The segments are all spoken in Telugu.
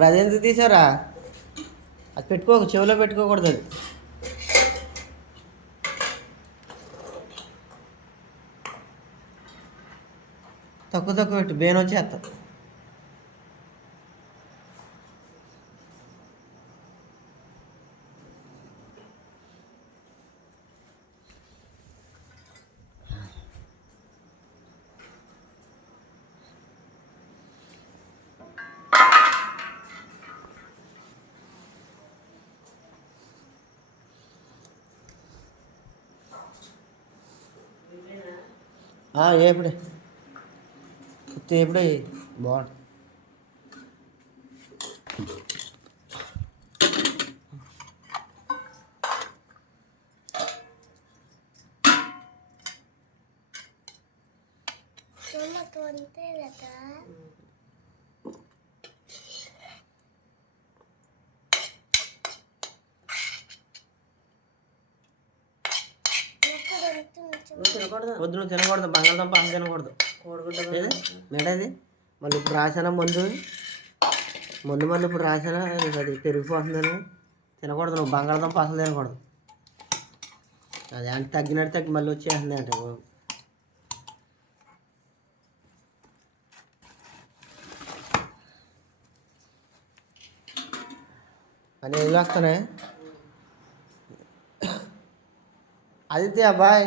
మరి అదెందుకు తీసారా అది పెట్టుకోకు చెవిలో పెట్టుకోకూడదు అది. తక్కువ తక్కువ పెట్టు బేన్ వచ్చేస్తా ఎప్పుడే? ఎప్పుడే? బాగుంటుంది Tomato antena, tá? నువ్వు తినకూడదు వద్దు నువ్వు తినకూడదు బంగాళదుంప అసలు తినకూడదు. మేడది? మళ్ళీ ఇప్పుడు రాసానా మందు? ముందు మళ్ళీ ఇప్పుడు రాసానా? అది పెరిగిపోతుందని తినకూడదు నువ్వు బంగాళదుంప అసలు తినకూడదు. అది అంటే తగ్గినట్టు తగ్గి మళ్ళీ వచ్చేస్తుంది అంటే అని ఏం వస్తానే ఆదిత్య బాయ్.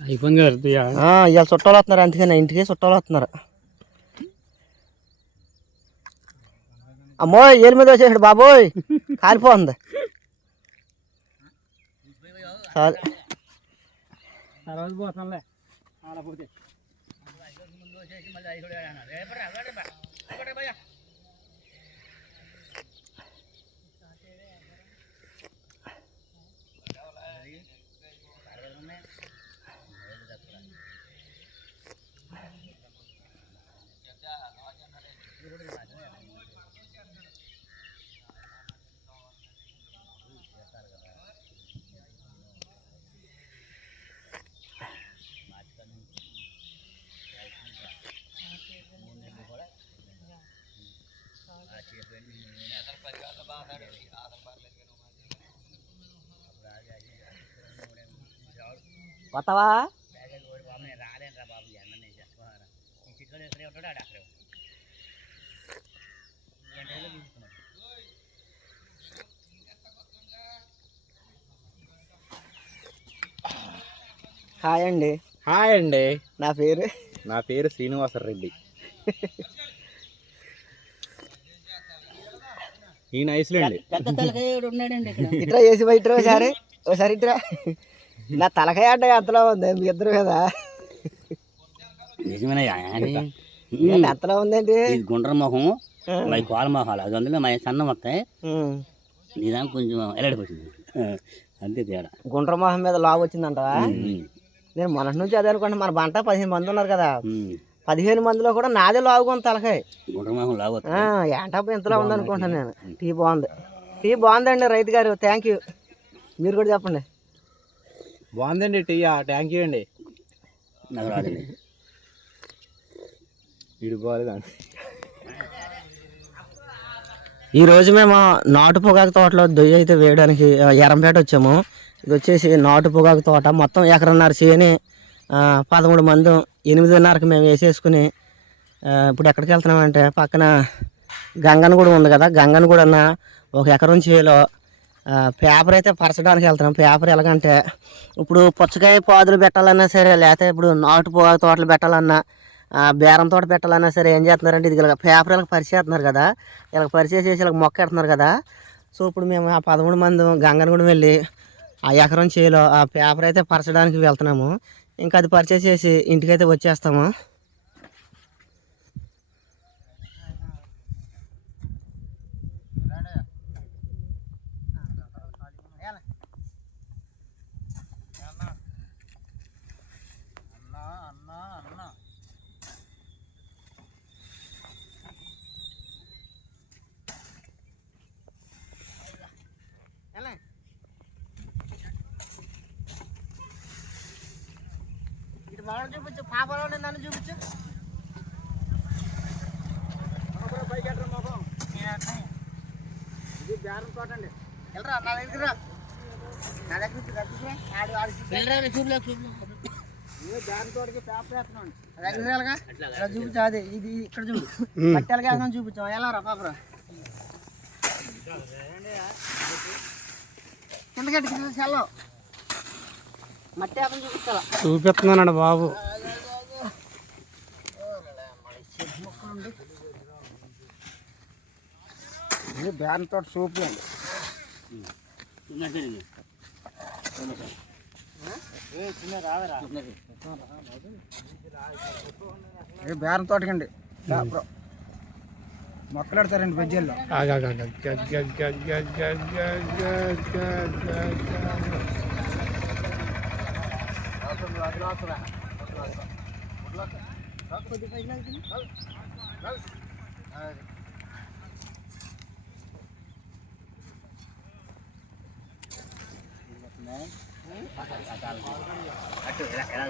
అయిపోయింది ఇవాళ చుట్టాలు వస్తున్నారు అందుకని ఇంటికి చుట్టాలు వస్తున్నారు. అమ్మో ఏలి మీద వచ్చేసాడు బాబోయ్ కాలిపోతుంది. తర్వాత హాయ్ అండి. హాయ్ అండి. నా పేరు? నా పేరు శ్రీనివాసరెడ్డి ఈయన ఐస్లాండ్. పెద్ద తలకాయ ఉన్నాడండి ఇట్రా చేసి బయట ఒకసారి ఒకసారి ఇట్రా. నా తలకాయ అంటే అంతలో ఉంది? మీ ఇద్దరు కదా. నిజమేనయ్యా అంతలో ఉందండి ఇది గుండ్ర మొహం మై కోల మొహాలు అది అందులో మా సన్న వస్తాయి ఉమ్. నీ దానికి కొంచెం ఎలాడి వచ్చింది అంతే తేడా. గుండ్ర మొహం మీద లావు వచ్చిందంటవా. నేను మొన్నటి నుంచి అదే అనుకుంటా మన బంట పదిహేను మంది ఉన్నారు కదా. పదిహేను మందిలో కూడా నాదే లావుగా ఉంది తలకాయ. గుండ్ర మొహం లావు ఆ, ఏంటబ్బా ఇంతలో ఉంది అనుకుంటాను నేను. టీ బాగుంది. టీ బాగుందండి రైతు గారు. థ్యాంక్ యూ మీరు కూడా చెప్పండి. బాగుందండి టీ. థ్యాంక్ యూ అండి. నాకు రాదండి ఇడు బాగాలేదండి ఈ రోజు మేము నాటు పొగాకు తోటలో దొయ్యి అయితే వేయడానికి ఎరంపేట వచ్చాము. ఇది వచ్చేసి నాటు పొగాకు తోట. మొత్తం ఎకరన్నర చేయని పదమూడు మంది ఎనిమిదిన్నరకు మేము వేసేసుకుని ఇప్పుడు ఎక్కడికి వెళ్తున్నామంటే పక్కన గంగన కూడా ఉంది కదా గంగన కూడా ఉన్న ఒక ఎకరం చేలో పేపర్ అయితే పరచడానికి వెళ్తున్నాం. పేపర్ ఎలాగంటే ఇప్పుడు పుచ్చకాయ పాదులు పెట్టాలన్నా సరే లేకపోతే ఇప్పుడు నాటు పొగాకు తోటలు పెట్టాలన్నా బేరం తోట పెట్టాలన్నా సరే ఏం చేస్తున్నారంటే ఇది ఇలా పేపర్ ఇలా పరిచేస్తున్నారు కదా. ఇలా పరిచేసేసి ఇలా మొక్క పెడుతున్నారు కదా. సో ఇప్పుడు మేము ఆ పదమూడు మంది గంగనగూడెం వెళ్ళి ఆ ఎకరం చేలో ఆ పేపర్ అయితే పరచడానికి వెళ్తున్నాము. ఇంకా అది పరిచయం చేసి ఇంటికైతే వచ్చేస్తాము. మామూలు చూపించు పాపలో నన్ను చూపించు. ఇది బేరం తోట అండి వెళ్ళరా నా దగ్గర. నా దగ్గర ఆడు ఆడు ఇదే బేరం తోటకి పేపర్ వేస్తున్నాను నా దగ్గర వెళ్ళగా ఇలా చూపించు అదే ఇది ఇక్కడ చూడు. పట్టెలగా వేస్తున్నాను చూపించాం. ఎలా రా పాపరా? కిందకెట్టి కింద చూపిస్తున్నానండి బాబు. బేరం తోట ఇది బేరం తోటకండి. మొక్కలు పెడతారండి బజ్జీల్లో. ఇంకో మనిషి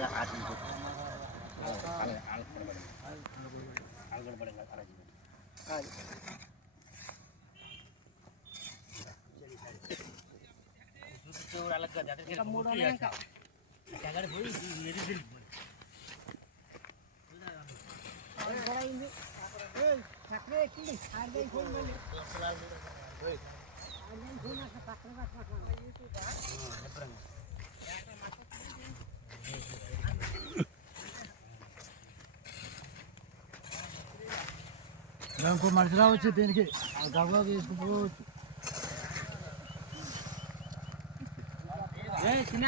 రావచ్చు దీనికి గబగబా తీసుకుపోవచ్చు ఇంకో మనిషి రావచ్చు దీనికి గబలో తీసుకుపోవచ్చు. చిన్న.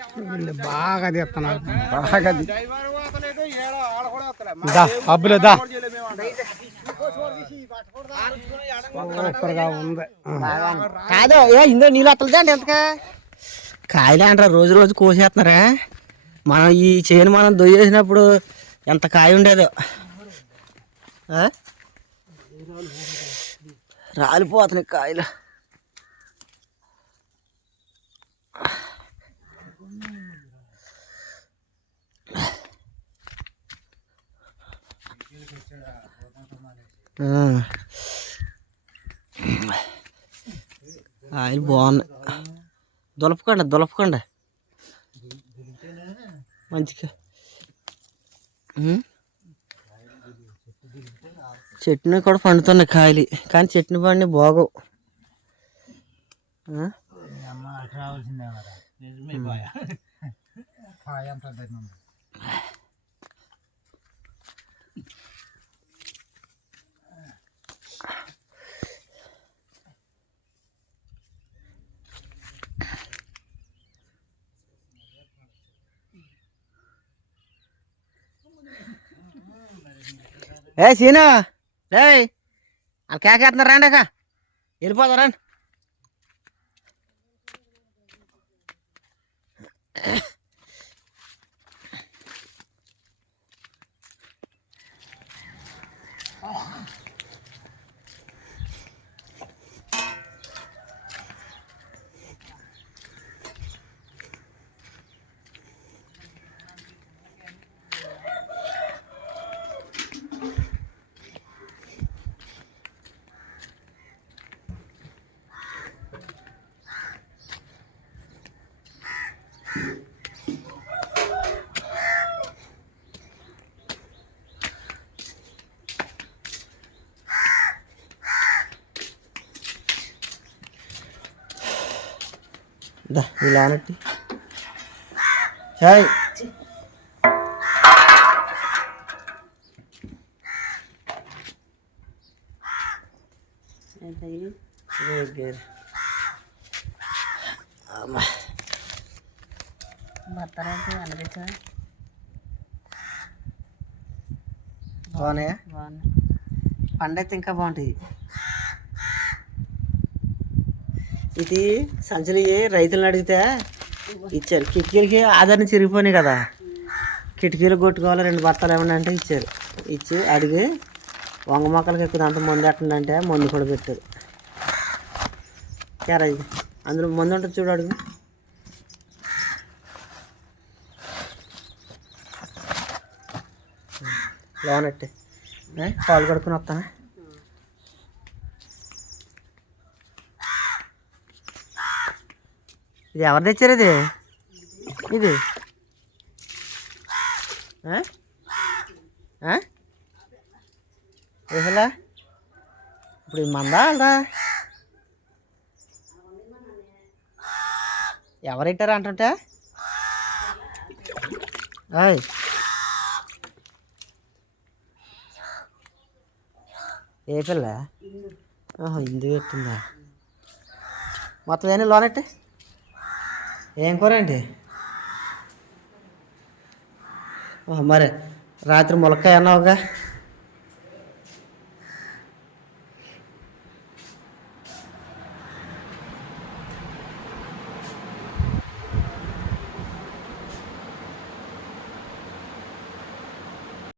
అక్కడ వీళ్ళు బాగా తీస్తున్నారు. బాగా తీ- దా అబ్బులే దా. సూపర్గా ఉంది. కాదు ఏ ఇందో నీళ్ళు వస్తలేదా అండి ఎంతగా కాయలే అంటారా రోజు రోజు కోసేస్తున్నారా. మనం ఈ చేను మనం దొయ్యేసినప్పుడు ఎంత కాయ ఉండేదో? రాలిపోతున్నాయి కాయలు. ఆయిల్ కాయలు బాగున్నాయి. దొలపకండి దొలపకండి. మంచిగా. చట్నీ కూడా పండుతున్నాయి కాయలు కానీ చట్నీ పండి బాగోవు? ఏ సీను? రే వాళ్ళు కేకేస్తున్నారు రండి అక్క. వెళ్ళిపోతారా దా ఇలా. బత్తారేంటి అనిపించా బాగున్నాయా? బాగుంది పండైతే ఇంకా బాగుంటాయి. ఇది సంచులు రైతులను అడిగితే ఇచ్చారు. కిటికీలకి ఆదరణ చిరిగిపోయినాయి కదా. కిటికీలు కొట్టుకోవాలి రెండు బత్తాలు ఏమన్నా అంటే ఇచ్చారు. ఇచ్చి అడిగి వంగ మొక్కలకి ఎక్కువ అంత మందు ఎట్టంటే మందు కూడా పెట్టారు. కేరా అందులో మందు ఉంటుంది చూడు అడుగు. లోనట్టే. పాలు కడుక్కుని వస్తానా? ఇది ఎవరు తెచ్చారు ఇది? ఇది? ఆ? ఏసలా? ఇప్పుడు ఇది మందా అలా ఎవరిట్టారు అంటుంటే? ఆయ్ ఏ పిల్ల? ఓహో ఇందు పెట్టిందా? మొత్తం ఏమి లోనట్టే. ఏం కూర అండి? మరి రాత్రి ములక్కాయ అన్నావుగా?